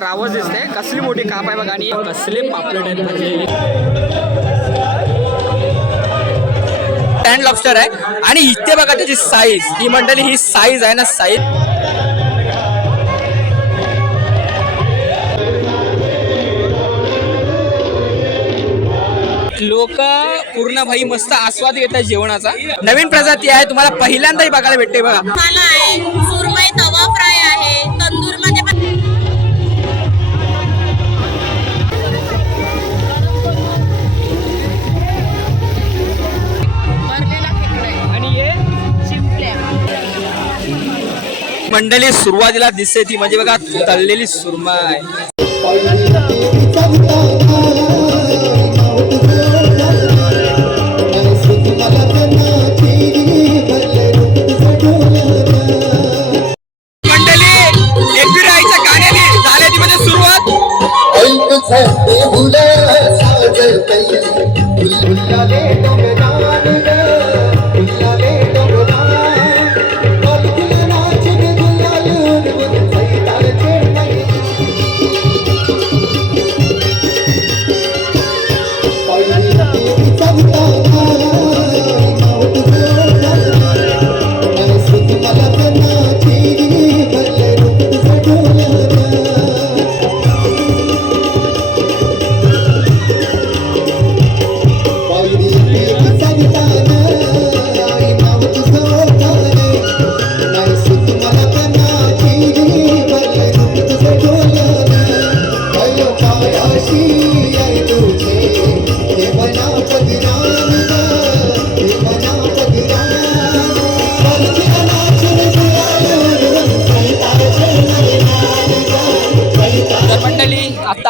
रावस दिसते कसली मोठी काप आहे बघा आणि कसले पापलेट आहेत भरलेले टॅन लॉबस्टर आहे. आणि इथे बघा त्याची साईज ही मंडळी ही साईज आहे ना साईज लोक पूर्ण भाई मस्त आस्वाद घेतात जेवणाचा. नवीन प्रजाती आहे. तुम्हाला पहिल्यांदाही बघायला भेटते बघा. मंडळी सुरुवातीला दिसते ती. म्हणजे बघा तळलेली सुरमा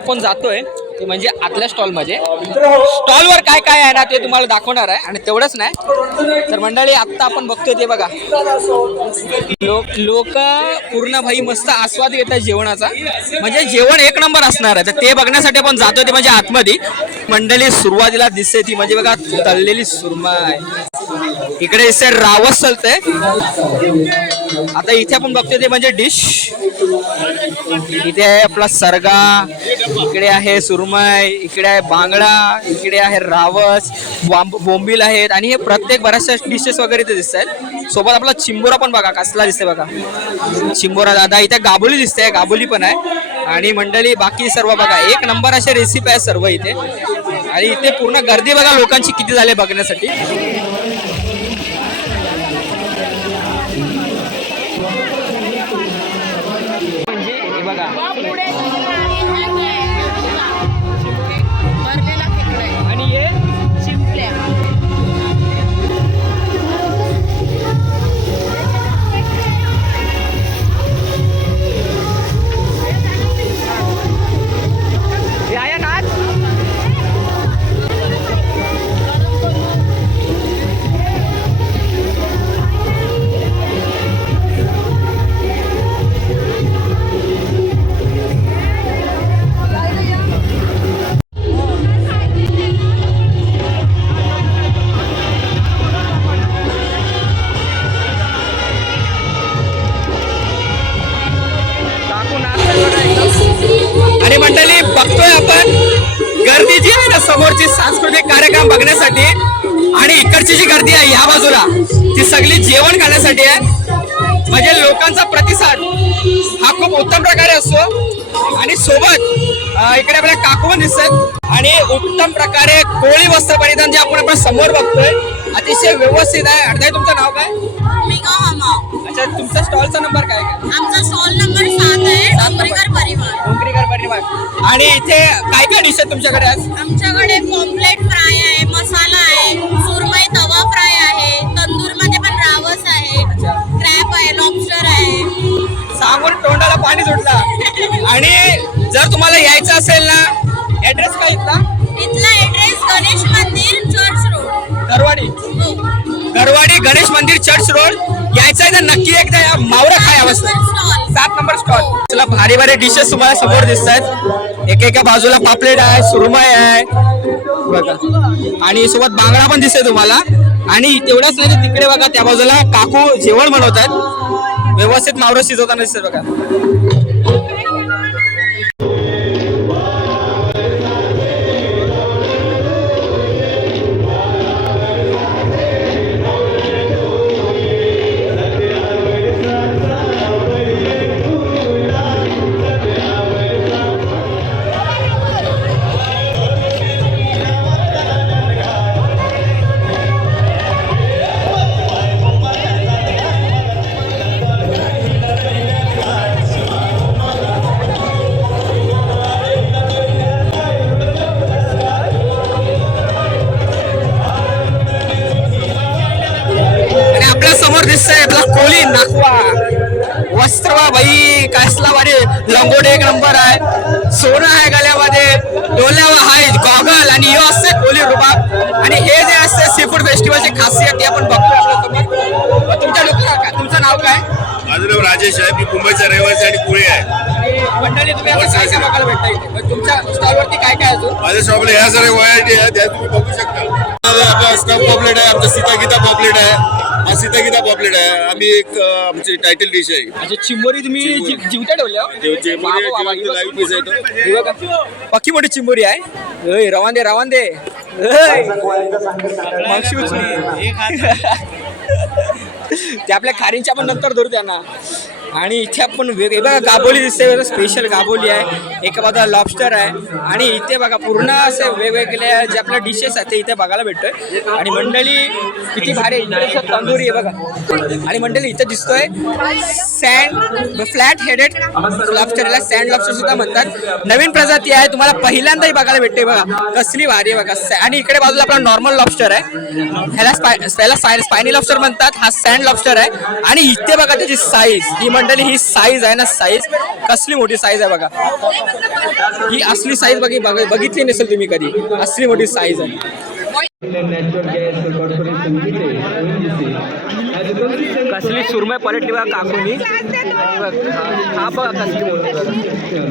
आपण जातोय ते म्हणजे आतल्या स्टॉलमध्ये हो. स्टॉलवर काय काय आहे ना ते तुम्हाला दाखवणार आहे आणि तेवढंच नाही. तर मंडळी आत्ता आपण बघतोय ते बघा. लोक लोक पूर्ण भाई मस्त आस्वाद घेतात जेवणाचा. म्हणजे जेवण एक नंबर असणार आहे. तर ते बघण्यासाठी आपण जातोय ते म्हणजे आतमध्ये. मंडळी सुरुवातीला दिसते ती म्हणजे बघा तळलेली सुरमा आहे. इकडे दिसते रावस चालतंय आता इथे आपण बघतोय ते म्हणजे डिश. इथे आहे आपला सरगा. इकडे आहे सुरमई. इकडे आहे बांगडा. इकडे आहे रावस बोंबील आहेत आणि हे प्रत्येक बऱ्याचशा डिशेस वगैरे इथे दिसत आहेत सोबत आपला चिंबोरा पण बघा कसला दिसते बघा. चिंबोरा दादा इथे गाबोली दिसते गाबोली पण आहे. आणि मंडळी बाकी सर्व बघा एक नंबर अशा रेसिपी आहे सर्व इथे. आणि इथे पूर्ण गर्दी बघा लोकांची किती झाली बघण्यासाठी. मंडळी बघतोय आपण गर्दी जी आहे ना समोरची सांस्कृतिक कार्यक्रम बघण्यासाठी आणि इकडची जी गर्दी आहे या बाजूला ती सगळी जेवण खाण्यासाठी आहे. म्हणजे लोकांचा प्रतिसाद हा खूप उत्तम प्रकारे असतो. आणि सोबत इकडे आपल्या काकू दिसत आणि उत्तम प्रकारे कोळी वस्त्र परिधान जे आपण आपण समोर बघतोय अतिशय व्यवस्थित आहे. आणि तुमचं नाव काय? भूमिका हमा अच्छा तुमचा स्टॉलचा नंबर काय काय आमचा स्टॉल नंबर सात आहे डोंगरेकर परिवार. डोंगरीकर परिवार. आणि इथे काय काय डिश आहेत तुमच्याकडे आज? आमच्याकडे पॉम्पलेट फ्राय आहे मसाला आहे सुरमई तवा फ्राय आहे तंदूरमध्ये पण रावस आहे क्रॅप आहे लॉबस्टर आहे. सांगून तोंडाला पाणी सुटलं. आणि जर तुम्हाला यायचं असेल ना ऍड्रेस काय इथला? इथला ऍड्रेस गणेश मंदिर चर्च रोड दरवाडी हो. गरवाडी गणेश मंदिर चर्च रोड यायचं आहे तर नक्की एकदा या मावरा खाय अवस्था सात नंबर स्टॉल चला भारी भारी डिशेस तुम्हाला समोर दिसत आहेत एक एका बाजूला पापलेट आहे सुरमई आहे. बघा. आणि सोबत बांगडा पण दिसते तुम्हाला. आणि तेवढंच नाही तर तिकडे बघा त्या बाजूला काकू जेवण बनवतात व्यवस्थित मावरं शिजवताना दिसते बघा. नाकवा वस्त्र भाई कसला भारी लंगोटे एक नंबर आहे. सोनं आहे गळ्यामध्ये डोल्यावर आहे गॉगल आणि हे असते कोली रुबाब. आणि हे जे असते सी फूड फेस्टिवलची खासियत ती आपण बघतो. आपल्यासमोर तुमच्या लोक तुमचं नाव काय? माझं नाव राजेश आहे मी मुंबईचा रहिवासी आणि पुणे आहे. आणि मंडळी तुम्ही आता काय काय बघायला भेटता इथे मग तुमच्या स्टॉलवरती काय काय अजून? माझ्या शॉपला ह्या सगळ्या व्हरायटी आहे त्या तुम्ही बघू शकता. आपला स्टफ पॉपलेट आहे आमचा सीतागीता पॉपलेट आहे. हा सीतागीता पॉपलेट आहे. आम्ही एक अं, आमची टायटल डिश आहे. अच्छा चिंबोरी तुम्ही जी- जिवत्या ठेवल्या हो? जे- आहे, तो. हे बघा. पक्की मोठी चिंबोरी आहे? ओय, रवांदे रवांदे ओय. मागशी उचलून. ते आपल्या खारींच्या पण नंतर धरू त्यांना. आणि इथे आपण वेग बघा गाबोली दिसते स्पेशल गाबोली आहे. एका बाजूला लॉबस्टर आहे. आणि इथे बघा पूर्ण असे वेगवेगळ्या जे आपल्या डिशेस आहेत ते इथे बघायला भेटतोय. आणि मंडळी किती भारी आहे. तंदुरी आहे बघा. आणि मंडळी इथे दिसतोय सँड फ्लॅट हेडेड लॉबस्टर याला सँड लॉबस्टर सुद्धा म्हणतात. नवीन प्रजाती आहे. तुम्हाला पहिल्यांदाही बघायला भेटते बघा. कसली भारी आहे बघा. आणि इकडे बाजूला आपला नॉर्मल लॉबस्टर आहे. ह्याला स्पाय ह्याला स्पायनी लॉबस्टर म्हणतात. हा सँड लॉबस्टर आहे. आणि इथे बघा त्याची साईज ही मंडळी ही साईज आहे ना साईज कसली मोठी साईज आहे बघा. ही असली साईज बघी बघ- बघितली नसेल तुम्ही कधी असली मोठी साईज आहे. कसली सुरमय पलटली बघा काकूनी आणि हा बघा कसली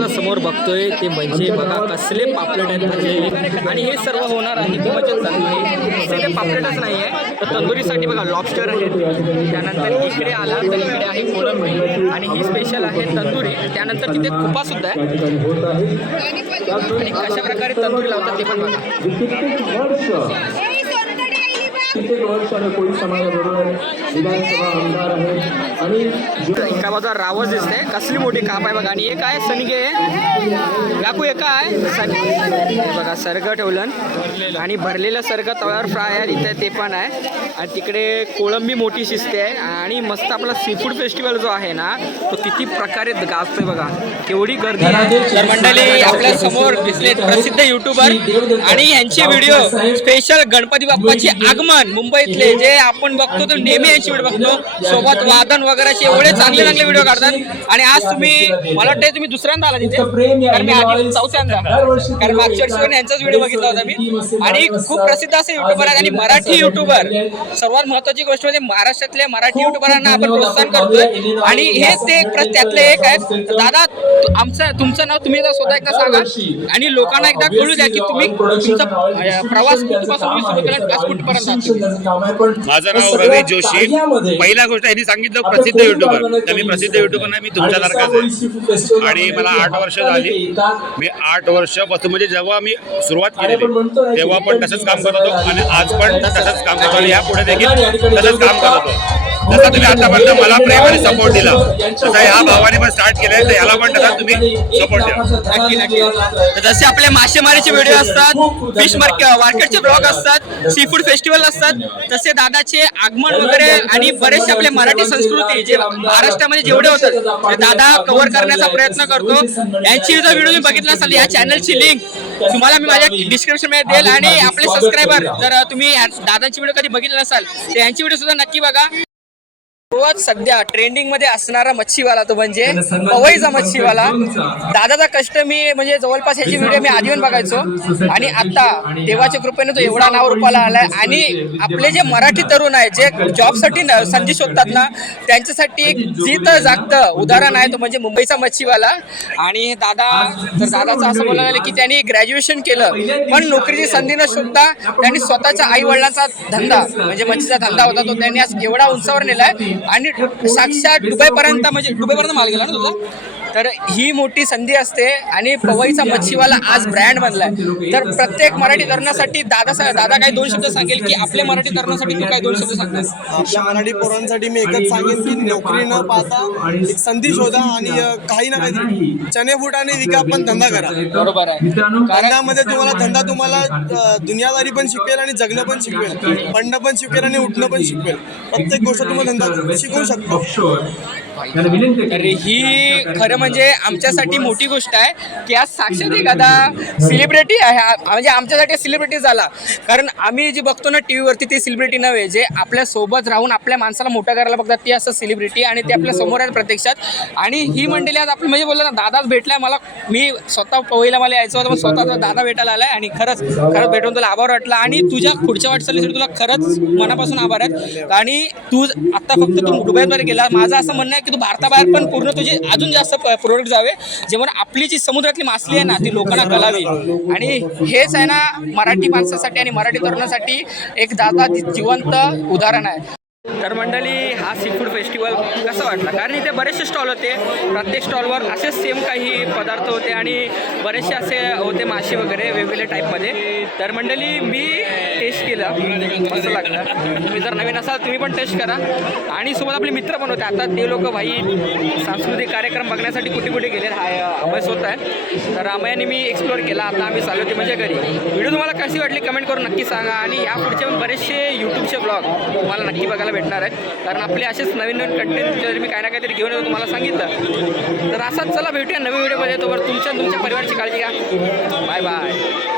पूर्ण समोर बघतोय ते म्हणजे बघा कसले पापलेट आहेत म्हणजे. आणि हे सर्व होणार आहे. ती मजा चालली आहे. ते पापलेटच नाही आहे तर तंदुरीसाठी बघा लॉबस्टर आहे. त्यानंतर इकडे आला तर इकडे आहे कोळंबी आणि ही स्पेशल आहे तंदुरी. त्यानंतर तिथे कुपा सुद्धा आहे. आणि कशा प्रकारे तंदुरी लावतात ते पण बघा. एका बाजूला रावस दिसते कसली मोठी काप आहे बघा. आणि हे काय? सनिगे काकू हे काय? सन- हे बघा सर्ग ठेवलं. आणि भरलेलं सर्ग तव्यावर फ्राय आहे. इथे ते पण आहे. आणि तिकडे कोळंबी मोठी शिजते. आहे आणि मस्त आपला सी फूड फेस्टिवल जो आहे ना तो किती प्रकारे गाजतोय बघा. केवढी गर्दी आहे. मंडळी आपल्यासमोर दिसले प्रसिद्ध युट्यूबर आणि यांचे व्हिडिओ स्पेशल गणपती बाप्पाचे आगमन. मुंबईतले जे आपण बघतो तर नेहमी यांची व्हिडिओ बघतो. सोबत वादन वगैरेचे एवढे चांगले चांगले व्हिडिओ काढतात. आणि आज तुम्ही मला वाटतं तुम्ही दुसऱ्यांदा आला तिथे कारण मी आधी चौथ्यांदा. कारण मागच्या वर्षी पण यांचाच व्हिडिओ बघितला होता मी. आणि खूप प्रसिद्ध असे युट्यूबर आहेत. आणि मराठी युट्यूबर सर्वात महत्वाची गोष्ट म्हणजे महाराष्ट्रातल्या मराठी युट्यूबरांना आपण प्रोत्साहन करतोय. आणि हे ते एक त्यातले एक आहेत दादा आमचं तुमचं नाव तुम्ही स्वतः एकदा सांगा. आणि लोकांना एकदा कळू द्या की तुम्ही तुमचा प्रवास कुठपासून तुम्ही सुरू केला माझं नाव रवी जोशी. पहिला गोष्ट यांनी सांगितलं प्रसिद्ध युट्यूबर तर मी प्रसिद्ध युट्यूबर नाही मी तुमच्यासारखाच आहे. आणि मला आठ वर्ष झाली. मी आठ वर्षापासून म्हणजे जेव्हा मी सुरुवात केलेली तेव्हा पण तसंच काम करत होतो आणि आज पण तसंच काम करतो आणि यापुढे देखील तसंच काम करत होतो. जसं तुम्ही आतापर्यंत मला प्रेम आणि सपोर्ट दिला. तसं ह्या भावाने पण स्टार्ट केलंय तर याला पण तसा तुम्ही सपोर्ट द्या. नक्की नक्की. तर जसे आपले मासेमारीचे व्हिडिओ असतात फिश मार्केट मार्केटचे ब्लॉग असतात सी फूड फेस्टिवल असतात. तसे दादाचे आगमन वगैरे आणि बरेचसे आपले मराठी संस्कृती जे महाराष्ट्रामध्ये जेवढे होतात ते दादा कव्हर करण्याचा प्रयत्न करतो. यांची जर व्हिडिओ तुम्ही बघितला असाल या चॅनलची लिंक तुम्हाला मी माझ्या डिस्क्रिप्शनमध्ये देईल. आणि आपले सबस्क्रायबर जर तुम्ही दादाची व्हिडिओ कधी बघितले नसाल तर यांची व्हिडिओ सुद्धा नक्की बघा. सर्वात सध्या ट्रेंडिंगमध्ये असणारा मच्छीवाला तो म्हणजे पवईचा मच्छीवाला. दादाचा कष्ट मी म्हणजे जवळपास याची व्हिडिओ मी आधी बघायचो. आणि आता देवाच्या कृपेने तो एवढा नाव रूपाला आलाय. आणि आपले जे मराठी तरुण आहे जे जॉबसाठी संधी शोधतात ना त्यांच्यासाठी एक जीत जागतं उदाहरण आहे. तो म्हणजे मुंबईचा मच्छीवाला. आणि दादा तर दादाचं असं बोलायला लागलं की त्यांनी ग्रॅज्युएशन केलं. पण नोकरीची संधी न शोधता त्यांनी स्वतःच्या आई वडिलांचा धंदा म्हणजे मच्छीचा धंदा होता तो त्यांनी आज एवढा उंचावर नेलाय आणि साक्षात दुबईपर्यंत म्हणजे दुबईपर्यंत माल गेला ना तुझा? तर ही मोठी संधी असते आणि पवईचा मच्छीवाला आज ब्रँड बनलाय. तर प्रत्येक मराठी तरुणासाठी दादा दादा काही दोन शब्द सांगेल की आपल्या मराठी तरुणासाठी तू काही दोन शब्द सांगणार? आपल्या मराठी पोरांसाठी मी एकच सांगेन की नोकरी न पाहता एक संधी शोधा आणि काही ना काही चणे फुटाने विका पण धंदा करा. बरोबर आहे. कारण धंद्यामध्ये तुम्हाला धंदा तुम्हाला दुनियादारी पण शिकवेल आणि जगणं पण शिकवेल. पडणं पण शिकवेल आणि उठणं पण शिकवेल. प्रत्येक गोष्ट तुम्हाला धंदा शिकवू शकतो. तर ही खरं म्हणजे आमच्यासाठी मोठी गोष्ट आहे की आज साक्षात एखादा सेलिब्रिटी आहे. म्हणजे आमच्यासाठी सेलिब्रिटी झाला. कारण आम्ही जे बघतो ना टी व्हीवरती ते सेलिब्रिटी नव्हे जे आपल्यासोबत राहून आपल्या माणसाला मोठं करायला बघतात ते असं सेलिब्रिटी आणि ते आपल्यासमोर आहेत प्रत्यक्षात. आणि ही मंडळी आज आपली म्हणजे बोललं ना दादाच भेटलाय मला. मी स्वतः पहिला मला यायचं होतं पण स्वतः दादा भेटायला आलाय आणि खरंच खरंच भेटून तुला आभार वाटला. आणि तुझ्या पुढच्या वाटचालीसाठी तुला खरंच मनापासून आभार आहेत. आणि तू आता फक्त तू दुबईद्वारे गेला. माझं असं म्हणणं आहे की तू भारताबाहेर पण पूर्ण तुझे अजून जास्त प्रोडक्ट जावे. जेव्हा आपली जी समुद्रातली मासली आहे ना ती लोकांना कळावी. आणि हेच आहे ना मराठी माणसासाठी आणि मराठी तरुणासाठी एक दादा जिवंत उदाहरण आहे. तर मंडळी हा सी फूड फेस्टिवल कसा वाटला? कारण इथे बरेचसे स्टॉल होते. प्रत्येक स्टॉलवर असेच सेम काही पदार्थ होते आणि बरेचसे असे होते मासे वगैरे वेगवेगळ्या टाईपमध्ये तर मंडळी मी टेस्ट केलं. मस्त लागलं. तुम्ही जर नवीन असाल तुम्ही पण टेस्ट करा. आणि सोबत आपले मित्र पण होते. आता ते लोक भाई सांस्कृतिक कार्यक्रम बघण्यासाठी कुठे कुठे गेले हा अमयस होत आहे. तर अमयाने मी एक्सप्लोअर केला. आता आम्ही चालू होते म्हणजे घरी. व्हिडिओ तुम्हाला कशी वाटली कमेंट करून नक्की सांगा. आणि या पुढचे पण बरेचसे यूट्यूबचे ब्लॉग तुम्हाला नक्की बघायला भेटणार आहे. कारण आपले असेच नवीन नवीन कंटेंट जर मी काही ना काहीतरी घेऊन येतो तुम्हाला सांगितलं. तर असाच चला भेटूया नवीन व्हिडिओमध्ये तोवर तुमच्या तुमच्या परिवाराची काळजी घ्या. Bye bye